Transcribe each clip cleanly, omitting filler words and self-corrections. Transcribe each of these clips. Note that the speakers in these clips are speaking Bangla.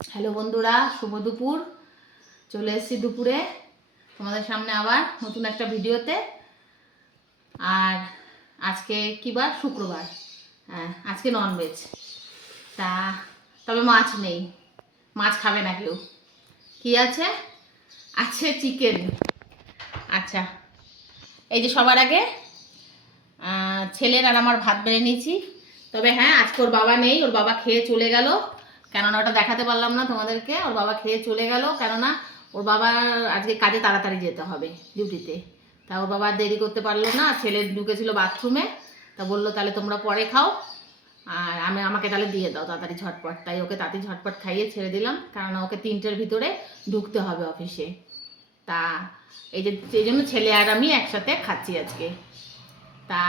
হ্যালো বন্ধুরা, শুভ দুপুর। চলে এসেছি দুপুরে তোমাদের সামনে আবার নতুন একটা ভিডিওতে। আর আজকে কি বার? শুক্রবার। হ্যাঁ, আজকে ননভেজ। তবে মাছ নেই, মাছ খাবে না কেউ। কি আছে? আছে চিকেন। আচ্ছা, এই যে সবার আগে ছেলের আর আমার ভাত বেড়ে নিয়েছি। তবে হ্যাঁ, আজকে ওর বাবা নেই, ওর বাবা খেয়ে চলে গেল। কেননা ওটা দেখাতে পারলাম না তোমাদেরকে। ওর বাবা খেয়ে চলে গেল, কেননা ওর বাবা আজকে কাজে তাড়াতাড়ি যেতে হবে, ডিউটিতে। তা ওর বাবা দেরি করতে পারলো না, ছেলে ঢুকেছিল বাথরুমে। তা বললো তাহলে তোমরা পরে খাও, আর আমাকে তাহলে দিয়ে দাও তাড়াতাড়ি ঝটপট। তাই ওকে তাড়াতাড়ি ঝটপট খাইয়ে ছেড়ে দিলাম, কেননা ওকে 3টের ভিতরে ঢুকতে হবে অফিসে। তা এই জন্য ছেলে আর আমি একসাথে খাচ্ছি আজকে। তা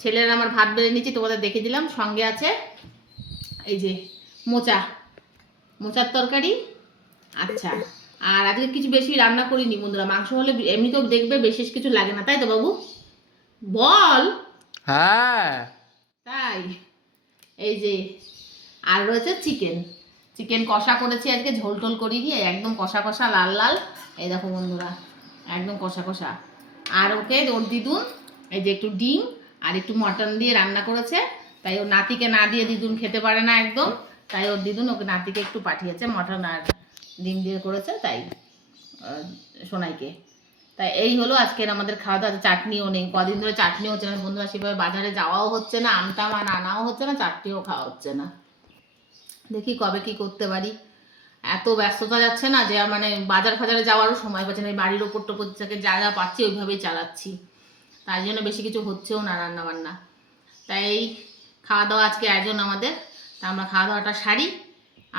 ছেলের আমার ভাত বেড়ে নিচ্ছি, তোমাদের দেখে দিলাম। সঙ্গে আছে এই যে মোচার তরকারি। আচ্ছা, আর আজকে কিছু বেশি রান্না করিনি বন্ধুরা। মাংস হলে এমনিতেও দেখবে বিশেষ কিছু লাগে না, তাই তো বাবু? বল। হ্যাঁ, তাই এই যে আর রয়েছে চিকেন কষা করেছি আজকে, ঝোল টোল করিনি, একদম কষা কষা লাল লাল। এই দেখো বন্ধুরা, একদম কষা কষা। আর ওর দিদুন এই যে একটু ডিম আর একটু মটন দিয়ে রান্না করেছে। তাই ওর নাতিকে না দিয়ে দিদুন খেতে পারে না একদম। তাই ওর দিদুন ওকে নাতিকে একটু পাঠিয়েছে, মটন আর ডিম দিয়ে করেছে, তাই সোনাইকে। তাই এই হলো আজকের আমাদের খাওয়া দাওয়া। চাটনিও নেই, কদিন ধরে চাটনিও হচ্ছে না বন্ধুরা। সেভাবে বাজারে যাওয়াও হচ্ছে না, আমটাম আর আনাও হচ্ছে না, চাটনিও খাওয়া হচ্ছে না। দেখি কবে কি করতে পারি। এত ব্যস্ততা যাচ্ছে না যে মানে বাজার ফাজারে যাওয়ারও সময় পাচ্ছে না। এই বাড়ির ওপর টোপর থেকে যা যা পাচ্ছি ওইভাবেই চালাচ্ছি। তাই জন্য বেশি কিছু হচ্ছেও না রান্না বান্না। তাই এই খাওয়া দাওয়া আজকে আয়োজন আমাদের। তা আমরা খাওয়া দাওয়াটা সারি।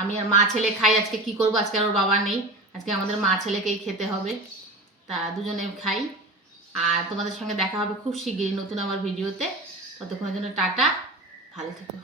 আমি আর মা ছেলে খাই। আজকে কি করব, আজকে আর ওর বাবা নেই, আজকে আমাদের মা ছেলেকেই খেতে হবে। তা দুজনে খাই। আর তোমাদের সঙ্গে দেখা হবে খুব শিগগিরই নতুন আমার ভিডিওতে। ততক্ষণের জন্য টাটা, ভালো থেকো।